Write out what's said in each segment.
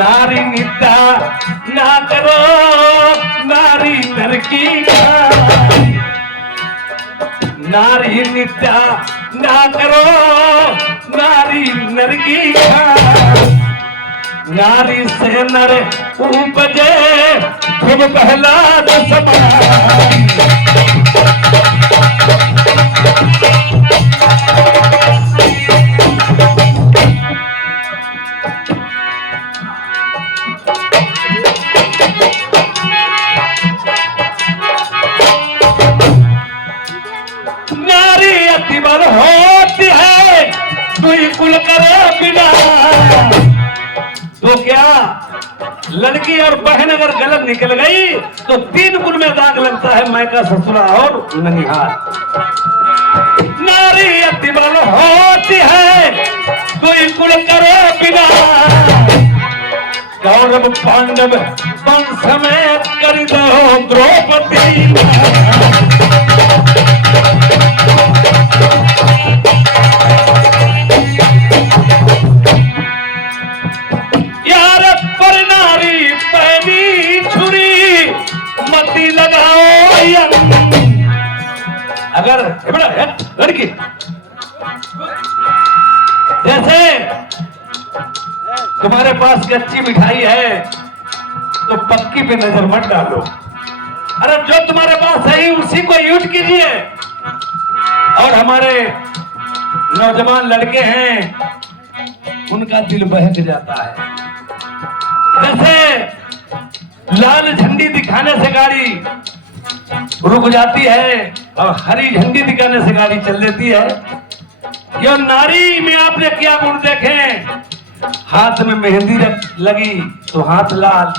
नारी नित्या ना करो नारी नर की नारी नित्या ना करो नारी नर की नारी से नर उपजे खूब पहला नारी अतिबल होती है कोई कुल करे बिना तो क्या लड़की और बहन अगर गलत निकल गई तो 3 गुण में दाग लगता है मायका ससुरा और ननिहाल। नारी अतिबल होती है कोई कुल करे बिना कौरव पांडव वंश में कर दो द्रौपदी यार पर नारी पहनी छुरी मती लगाओ अगर लड़की जैसे तुम्हारे पास कच्ची मिठाई है तो पक्की पे नजर मत डालो। अरे जो तुम्हारे पास है उसी को यूज कीजिए। और हमारे नौजवान लड़के हैं उनका दिल बहक जाता है। जैसे लाल झंडी दिखाने से गाड़ी रुक जाती है और हरी झंडी दिखाने से गाड़ी चल देती है। ये नारी में आपने क्या गुण देखे? हाथ में मेहंदी लगी तो हाथ लाल,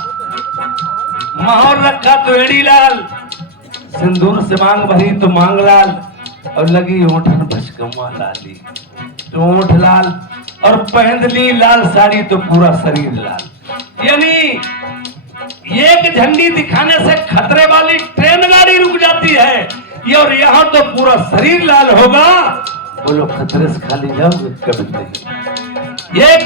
मोहर रखा तो एड़ी लाल, सिंदूर से मांग भरी तो मांग लाल, और लगी ओठन भचकमा लाली तो ओठ लाल, और पहन ली लाल साड़ी तो पूरा शरीर लाल। यानी एक झंडी दिखाने से खतरे वाली ट्रेन गाड़ी रुक जाती है ये, और यहाँ तो पूरा शरीर लाल होगा। बोलो खतरे से खाली जाओगे कभी नहीं। एक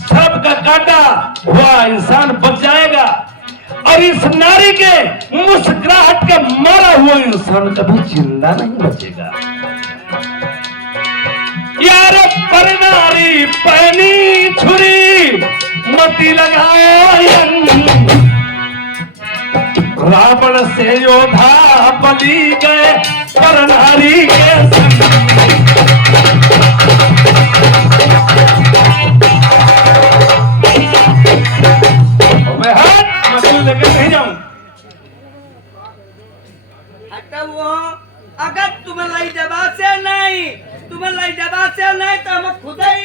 सर्प का काटा हुआ इंसान बच जाएगा, और इस नारी के मुस्कुराहट का मारा हुआ इंसान कभी जिंदा नहीं बचेगा। यार पर नारी पहनी छुरी मती लगाओ रावण से योधा बली गए पर नारी के संग। लेकर नहीं जाऊं। अगर तुम्हारी जवाब से नहीं तो हम खुद ही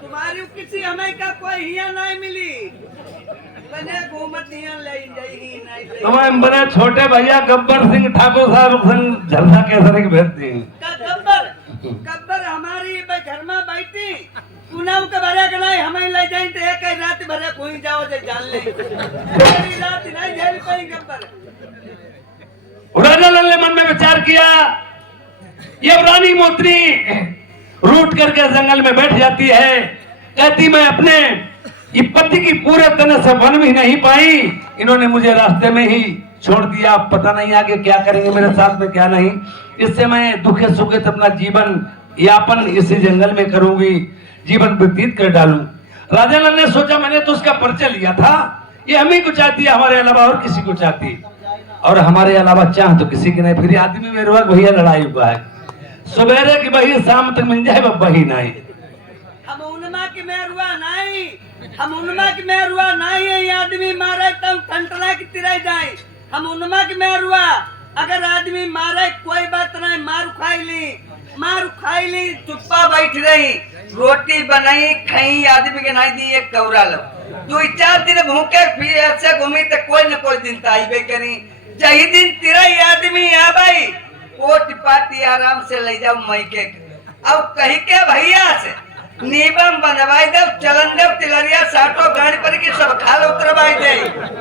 तुम्हारी किसी हमें का कोई हिया नहीं मिली। बने घूमत तुम्हें बड़े छोटे भैया गब्बर सिंह ठाकुर साहब संग झलसा केसरी भेज दी। गब्बर हमारी घर में बैठी पूनम के भरे के नहीं हमें ले जाए तो एक रात भरे कोई जाओ जे जान ले रात नहीं झेल पाई गब्बर। राजा लाल ने मन में विचार किया, ये रानी मोत्री रूट करके जंगल में बैठ जाती है, कहती मैं अपने ये पति की पूरे तरह से बन भी नहीं पाई, इन्होंने मुझे रास्ते में ही छोड़ दिया, पता नहीं आगे क्या करेंगे मेरे साथ में क्या नहीं, इससे मैं दुखे सुखे अपना जीवन यापन इसी जंगल में करूंगी, जीवन व्यतीत कर डालूं। राजा लाल ने सोचा मैंने तो उसका परिचय लिया था, ये हम ही को चाहती है, हमारे अलावा और किसी को चाहती, और हमारे अलावा चाह तो किसी की नहीं। फिर आदमी में रोग भैया लड़ाई हुआ है, सवेरे की बही शाम तक मिल जाए बही नहीं। हम उनमा की मेरुआ नहीं है, ये आदमी मारे तो ठंडला की तिराई जाए। हम उनमा की मेरुआ अगर आदमी मारे कोई बात नहीं, मार खाई ली चुप्पा बैठ रही, रोटी बनाई खाई आदमी के नहीं दी एक कौरा लो 2-4 दिन भूखे फिर ऐसे घूमी तो कोई न कोई दिन ताइबे करी। जही दिन तेरा आदमी आ भाई कोट पाती आराम से ले जाओ मई के अब कही के भैया से नीबम बनवाई दे चलन दे तिलरिया साटो गाड़ी पर की सब खाल उतरवाई दे।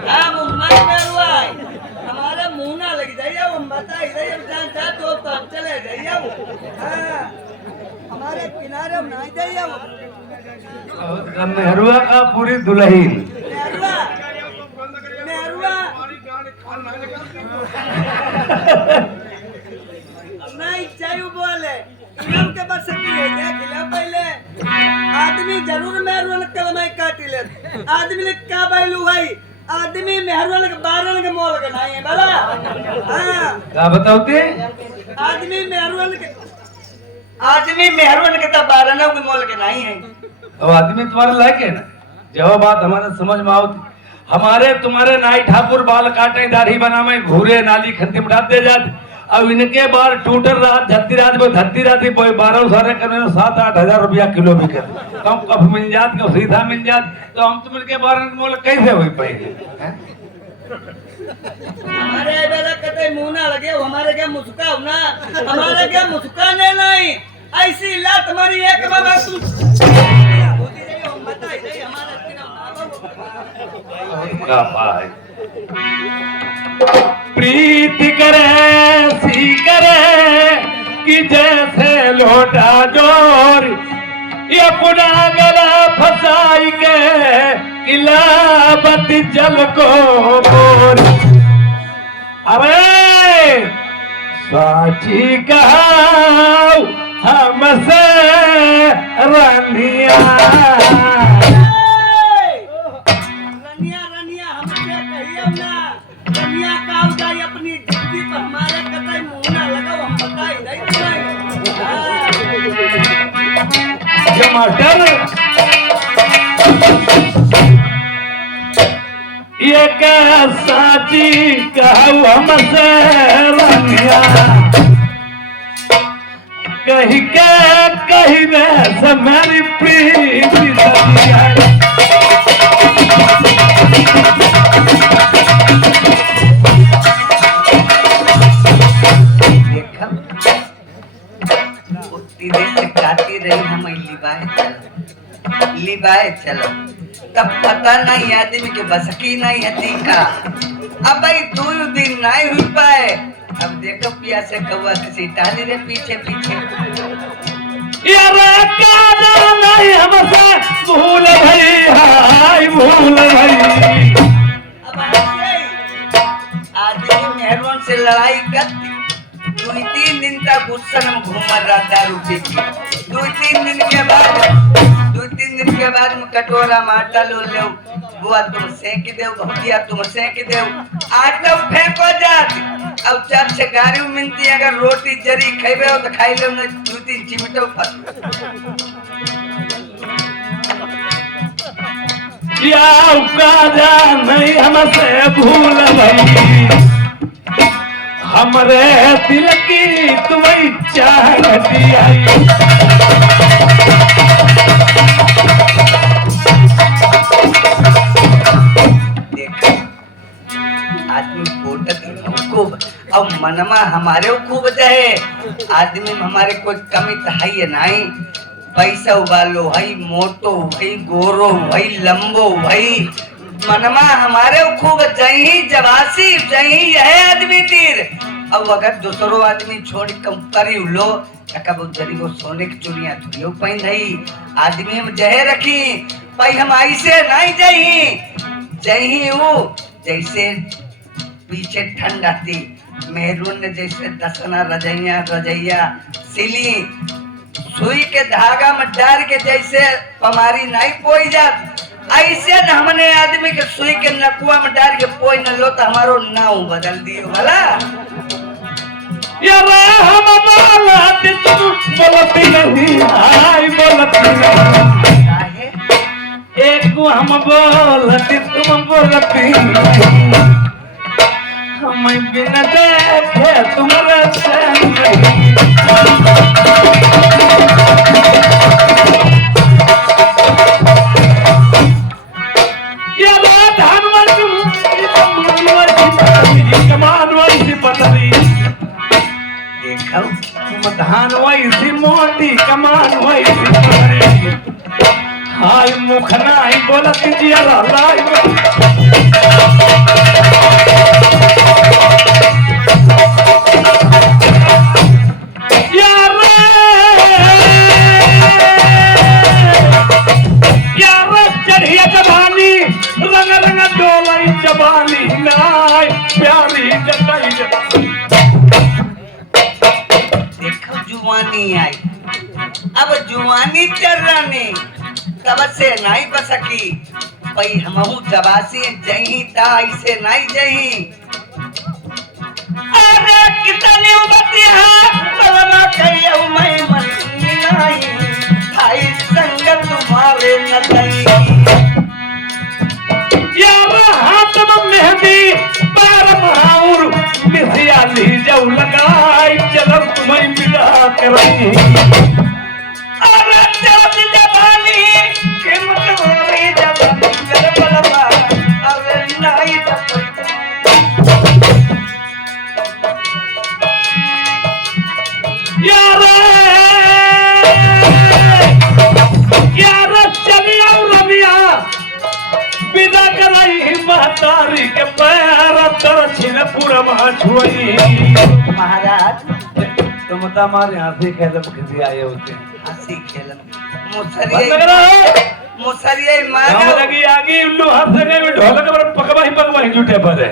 हां मुंबई में हुआ हमारा मुंह ना लग जाइए वो बता इधर जान जा तो चले जाइए वो। हां हमारे किनारे नहीं जाइए वो नेहरुआ का पूरी दुल्हीन। नेहरुआ नेहरुआ नहीं चाहिए बोले इनाम के बस की है देख ले पहले आदमी जरूर मेहरुआ कलमाई काटी ले आदमी ने क्या बैलू भाई आदमी मेहरुआ के बारन के मोल के नहीं है भला हां क्या बताओते आदमी मेहरुआ के तो बारन के मोल के नहीं है। अब आदमी तुम्हारे लायक है ना, जब बात हमारे समझ में आओ हमारे तुम्हारे नाई ठाकुर बाल काटे दाढ़ी बनावे घूरे नाली खंती में दे जाते। अब इनके बाल टूटर रात धत्ती रात में धत्ती रात 12 सारे करने 7-8 हजार रुपया किलो बिके कम कफ मिल जात कब सीधा मिल जात तो हम तुम के बारे में मोल कैसे हुई पाएंगे। हमारे बेरा कते मुंह ना लगे हमारे क्या मुस्काओ ना हमारे क्या मुस्काने नहीं ऐसी लात मारी एक बाबा तू होती रही हम बता ही हमारे का भाई प्रीति करे सी करे कि जैसे लोटा जोर ये अपना गला फसाई के इलाबत जल को बोर। अरे साची कहा हमसे रनिया रनिया हमसे कहिए ना रनिया का उदाई अपनी जिद्दी पर हमारे कतई मुंह ना लगाओ हम बताई नहीं टमाटर ये का साची कहू हमसे रनिया कही के कही रे मेरी प्रीति रनिया। रही हम लिबाए चलो तब पता नहीं आदमी के बस की नहीं है का अब भाई 2 दिन नहीं हुई पाए। अब देखो पिया से कौवा किसी टाली रे पीछे पीछे यार काना नहीं हमसे भूल भई हाय भूल भई। अब आदमी मेहरबान से लड़ाई करती 2-3 दिन तक गुस्सा में घूम रहा दारू पी के 2-3 दिन के बाद में कटोरा में आटा लो ले बुआ तुम सेक दे भुजिया तुम सेक दे आटा फेंको जात। अब चार से गाड़ी में मिलती अगर रोटी जरी खेबे हो तो खाई लो न 2-3 चिमटो फस या काजा नहीं हमसे भूल भई हमरे दिल की तुम्हें चाहती आई। आदमी बोलत खूब अब मनमा हमारे खूब जाए आदमी में हमारे कोई कमी तो है ही नहीं। पैसा वालो है मोटो है गोरो है लंबो है मनमा हमारे खूब जही जवासी जही है आदमी तीर। अब अगर दूसरो आदमी छोड़ कम करी लो कब जरी वो सोने की चूड़ियां थोड़ियो पहन रही आदमी में जहे रखी भाई हम ऐसे नहीं जही वो जैसे पीछे ठंड आती मेहरून ने जैसे दसना रजैया सिली सुई के धागा में डाल के जैसे पमारी नहीं पोई जात ऐसे न हमने आदमी के सुई के नकुआ में डाल के पोई न लो तो हमारो नाव बदल दियो भला। यार हम बोलती बोलती नहीं हाय बोलती नहीं एक को हम बोलती तुम बोलती हम बिना देखे तुम्हारे धान वैसी मोटी कमान वैसी हाय मुख नहीं बोलत जिया जवानी नाय प्यारी जताई देखो जुआनी आई, अब जुआनी चल रानी तब से नहीं बसकी पई हमहू जबासी जही ताई से नहीं जही। अरे कितनी उबती है बलमा कहियो मैं मरनी नहीं थाई संग तुम्हारे न दई। यार हाथ में मेहंदी पैर महाउर मिसिया ली जाऊ लगाई चलो तुम्हें मिला करई। अरे चल जवानी कीमत होरी जवानी मेरे बलमा अरे नहीं यार चली आओ रमिया विदा कराई महतारी के पैर तर छिन पूरा महा छुई। महाराज तुम बता हमारे हाथी खेल किसी आए होते हंसी खेलन मुसरिया मुसरिया मारा हम लगी आगे उल्लू हाथ लगे में ढोलक पर पकवाही झूठे पर है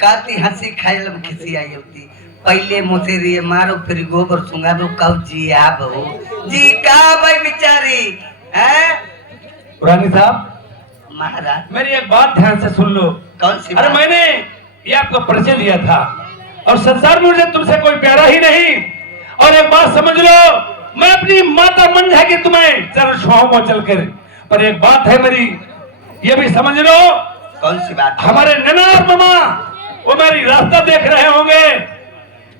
काती हंसी खेलन किसी आई होती पहले मुसरिया मारो फिर गोबर सुंगा दो कब जी आप हो जी का भाई बिचारी है। पुरानी साहब महाराज मेरी एक बात ध्यान से सुन लो। कौन सी अरे बात? मैंने ये आपका परिचय लिया था और संसार में मुझे तुमसे कोई प्यारा ही नहीं। और एक बात समझ लो मैं अपनी माता मन है कि तुम्हें चरण छुआऊं में चलकर, पर एक बात है मेरी ये भी समझ लो। कौन सी बात? हमारे नना और मामा वो मेरी रास्ता देख रहे होंगे।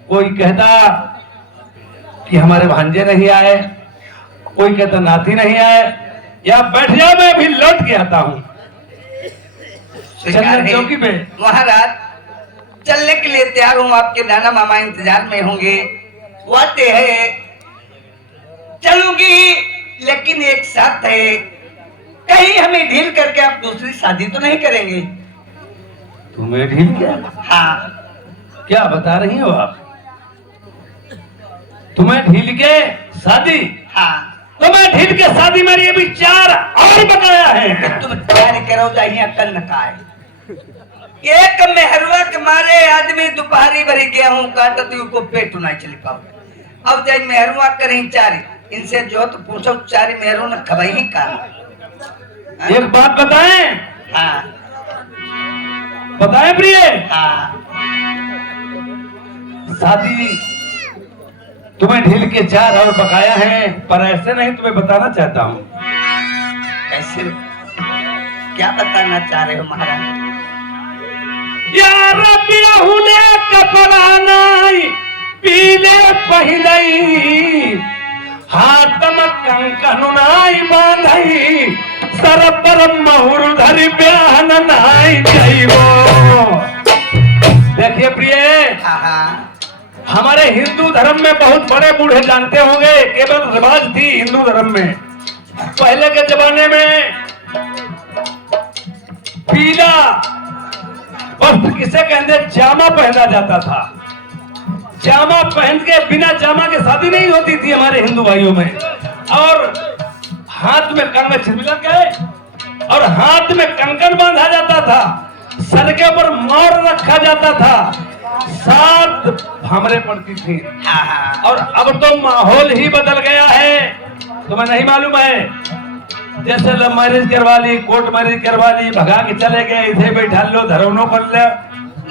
कोई कहता कि हमारे भांजे नहीं आए, कोई कहता नाती नहीं आए, या बैठ जाओ मैं भी लौट के आता हूँ। चौकी पे महाराज चलने के लिए तैयार हूँ, आपके नाना मामा इंतजार में होंगे। वो आते हैं चलूंगी लेकिन एक साथ है, कहीं हमें ढील करके आप दूसरी शादी तो नहीं करेंगे? तुम्हें ढील क्या? हाँ क्या बता रही हो आप? तुम्हें ढील के शादी? हाँ तो मैं ढील के शादी मेरी अभी 4 और बकाया है। तुम तैयारी करो जाइए कन्न का है। एक मेहरवा के मारे आदमी दोपहरी भरी गया हूँ काटती को पेट नहीं चली पाओ। अब जाए मेहरवा करें चारी इनसे जो तो पूछो चारी मेहरों ने खबाई ही का। एक बात बताएं? हाँ बताएं प्रिय? हाँ शादी तुम्हें ढील के 4 और बकाया हैं, पर ऐसे नहीं तुम्हें बताना चाहता हूँ। कैसे क्या बताना चाह रहे हो महाराज? यार बिरहुने कपड़ा नाई पीले पहिलई, हाथ में कंकन नाई बांधई, सर पर महुर धरि ब्याहन नाई जाइबो। देखिए प्रिय, हाँ हाँ हमारे हिंदू धर्म में बहुत बड़े बूढ़े जानते होंगे, केवल रिवाज थी हिंदू धर्म में। पहले के जमाने में पीला वस्त्र किसे कहते जामा पहना जाता था। जामा पहन के बिना जामा के शादी नहीं होती थी हमारे हिंदू भाइयों में। और हाथ में कंगन छिलमिला के और हाथ में कंकन बांधा जाता था, सर के ऊपर मोर रखा जाता था, 7 भामरे पड़ती थी। हाँ हाँ और अब तो माहौल ही बदल गया है, तुम्हें नहीं मालूम है? जैसे लव मैरिज करवा ली, कोर्ट मैरिज करवा ली, भगा के चले गए, इधे बैठा लो धरौनों कर ले।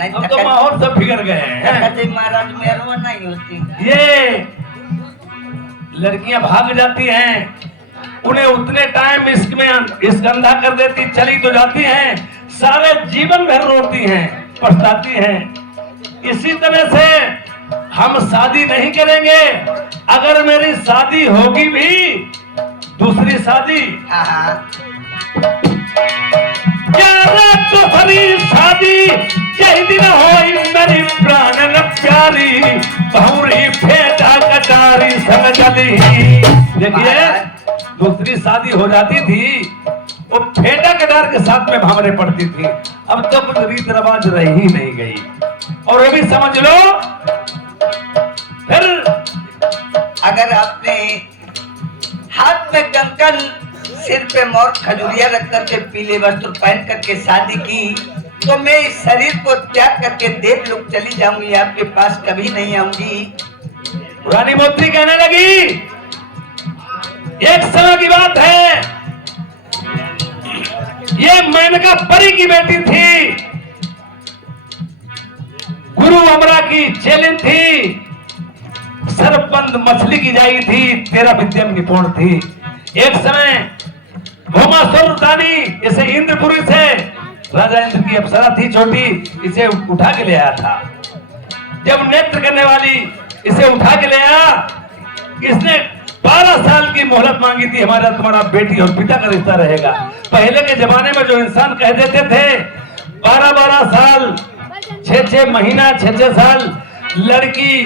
अब तो माहौल सब बिगड़ गए हैं। महाराज मेहरवा नहीं होती। ये लड़कियां भाग जाती हैं, उन्हें उतने टाइम इश्क अंधा कर देती, चली तो जाती हैं, सारे जीवन भर रोती हैं, पछताती हैं। इसी तरह से हम शादी नहीं करेंगे। अगर मेरी शादी होगी भी दूसरी शादी, हाँ हाँ दूसरी शादी यही दिन होई मेरी प्राण न प्यारी, बहुरी फेटा कटारी संग चली। देखिए दूसरी शादी हो जाती थी, वो फेटा कटार के साथ में भामरे पड़ती थी। अब तो कुछ रीत रिवाज रह ही नहीं गई। और ये भी समझ लो, फिर अगर आपने हाथ में कंकन, सिर पे मोर खजुरिया रख करके पीले वस्त्र पहन करके शादी की तो मैं इस शरीर को त्याग करके देवलोक चली जाऊंगी, आपके पास कभी नहीं आऊंगी। रानी मोती कहने लगी, एक समय की बात है, ये मेनका परी की बेटी थी, गुरु अमरा की चेलिन थी, सरपंद मछली की जाई थी, 13 विद्या में निपुण थी। एक समय भौमासुर रानी इसे इंद्रपुरी से, राजा इंद्र की अप्सरा थी छोटी, इसे उठा के ले आया था। जब नेत्र करने वाली इसे उठा के ले आया, इसने 12 साल की मोहलत मांगी थी, हमारा तुम्हारा बेटी और पिता का रिश्ता रहेगा। पहले के जमाने में जो इंसान कह देते थे 12-12 साल, 6-6 महीना, 6-6 साल लड़की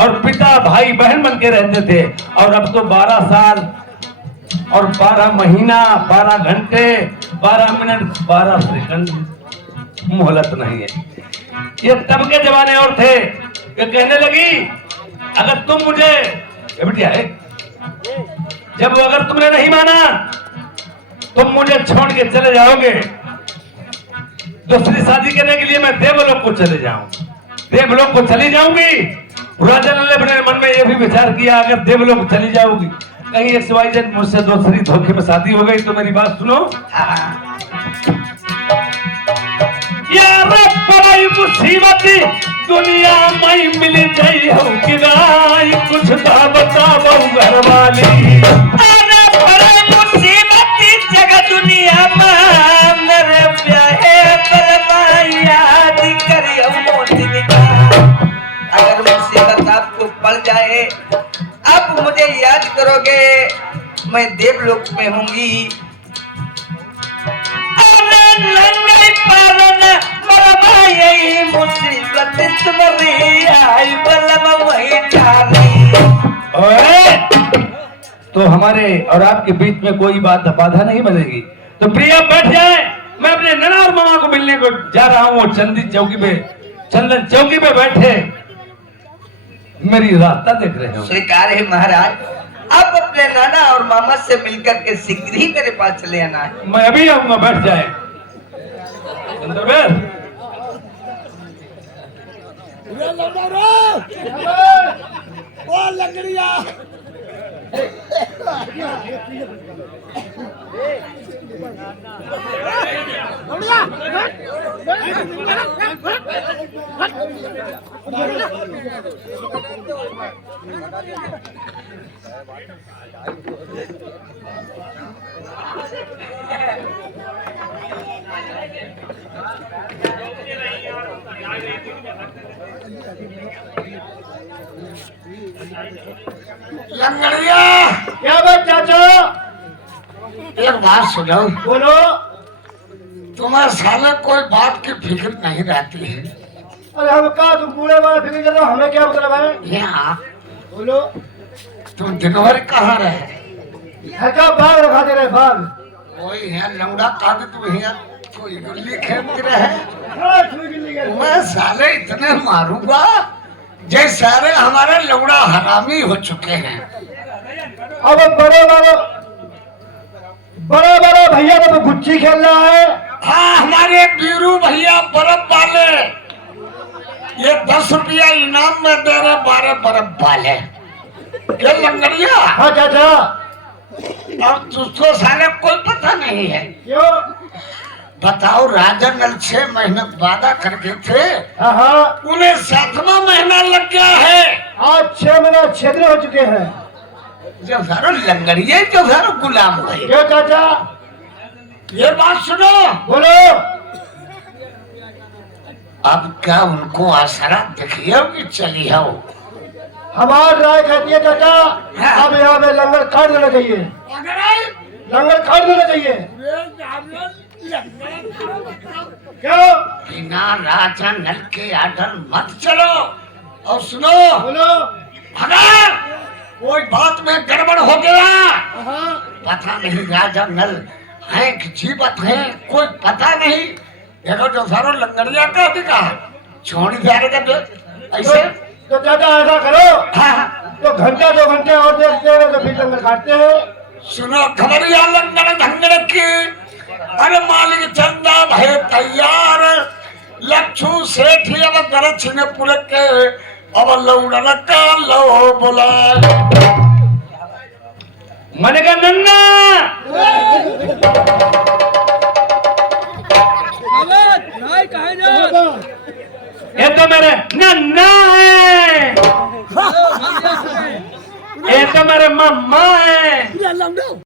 और पिता भाई बहन बन के रहते थे, और अब तो 12 साल और 12 महीना, 12 घंटे, 12 मिनट, 12 सेकंड मोहलत नहीं है। ये तब के जमाने और थे। ये कहने लगी, अगर तुम मुझे, ये बिटिया है, जब अगर तुमने नहीं माना तुम मुझे छोड़ के चले जाओगे, दूसरी शादी करने के लिए मैं देवलोक को चले जाऊं, देवलोक को चली जाऊंगी। राजा ने अपने मन में यह भी विचार किया, अगर देवलोक चली जाओगी, कहीं XYZ मुझसे दूसरी धोखे में शादी हो गई तो मेरी बात सुनो। यार बड़ी मुसीबत दुनिया में मिल जाई हो कि नहीं, कुछ तो बताओ घर वाली। अरे बड़ी मुसीबत जगह दुनिया में, मेरे प्यारे बलवा याद करियो मोती बिका। अगर मुसीबत आपको पड़ जाए, आप मुझे याद करोगे, मैं देवलोक में होंगी। अरे लंगई पारन बलवा यही मुसीबत तुम्हारी आई, बलवा वही ठानी। ओए, तो हमारे और आपके बीच में कोई बाधा नहीं बनेगी। तो प्रिया बैठ जाए, मैं अपने नना और मामा को मिलने को जा रहा हूँ। वो चंदन चौकी पे बैठे मेरी रास्ता देख रहे हो। स्वीकार है महाराज, आप अपने नाना और मामा से मिलकर के शीघ्र ही मेरे पास चले आना है। मैं अभी आऊंगा, बैठ जाए अंदर बैठ। लंगड़िया, क्या बात चाचा? एक बात सुनो, बोलो। तुम्हें साले कोई बात की फिक्र नहीं रहती है। अरे हम कहा तुम बूढ़े वाला फिक्र कर रहे हो, हमें क्या मतलब है? यहाँ बोलो। तुम दिन भर कहाँ रहे? है क्या बाग रखा दे रहे बाग? कोई यहाँ लंगड़ा काट, तुम यहाँ कोई गुल्ली खेल रहे। हाँ, छुई गिल्ली गई। तुम्हें साले इतने मारूंगा जैसे सारे हमारे लंगड़ा हरामी हो चुके हैं। अब बड़े बड़े भैया तो गुच्ची खेल रहा है। हाँ, हमारे बीरू भैया बर्फ वाले ये 10 रुपया इनाम में दे रहे, 12 बर्फ वाले। ये लंगड़िया, हाँ चाचा। अब तुझको साले कोई पता नहीं है। क्यों? बताओ, राजा नल 6 महीने वादा करके थे, हाँ हाँ, उन्हें 7वां महीना लग गया है। आज 6 महीने छिद्र हो चुके हैं। जो सारो लंगड़िया, जो सारो गुलाम हुए। क्यों चाचा? ये बात सुनो, बोलो। अब क्या उनको आसरा दिखियो कि चली हो? हमारी राय कहती है चाचा, अब यहाँ पे लंगर काट देना चाहिए। लंगर काट देना चाहिए। क्यों? बिना राजा नल के आर्डर मत चलो। और सुनो, बोलो। अगर कोई बात में गड़बड़ हो गया, हाँ, पता नहीं राजा नल है कि जीवत है, कोई पता नहीं। देखो, जो सारो लंगड़िया का दिखा छोड़ जाएगा तो ऐसे। तो चाचा ऐसा करो, हाँ, तो घंटा 2 घंटे और देखते हैं तो फिर लंगर काटते हैं। सुनो, खबरिया लंगड़ धंगड़ की, अरे मालिक चंदा भय तैयार, करे छिने पूरे के अब लौड़ा का लो बोला मैंने कहा नन्ना ये तो मेरे नन्ना है, ये तो मेरे मम्मा है।